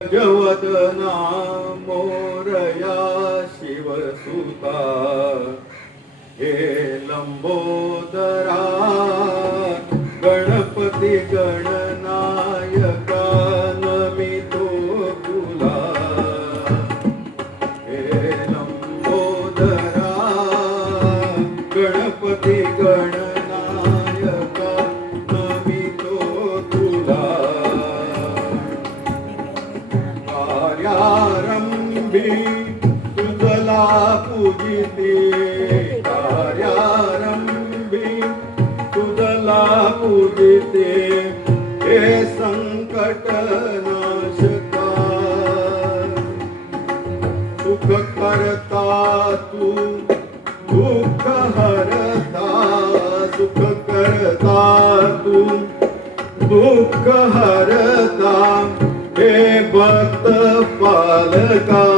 जवदना मोरया शिवसुता हे लंबोदरा गणपती गण कार्यारंभी तुझला पूजिते। कार्यारंभी तुझला पूजिते। हे संकट नाशका सुख करता तू, दुःख हरता। सुख करता तू, दुःख हरता। हे भक्त पालका।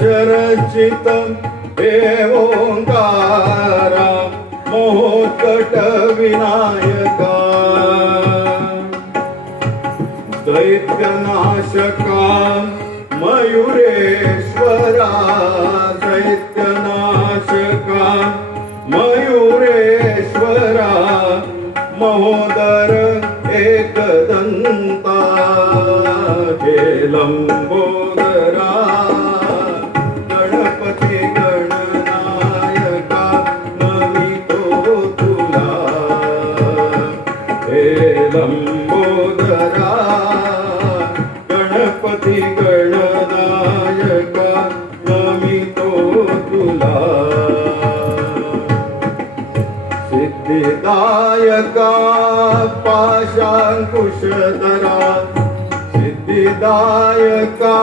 चरचितोङ्कारा महोकटविनायका दैत्यनाशका मयूरेश्वरा दैत्यनाशका मयूरेश्वरा महोदर एकदन्तालम् लम्बोदरा नायका पाशाङ्कुशधरा सिद्धिदायका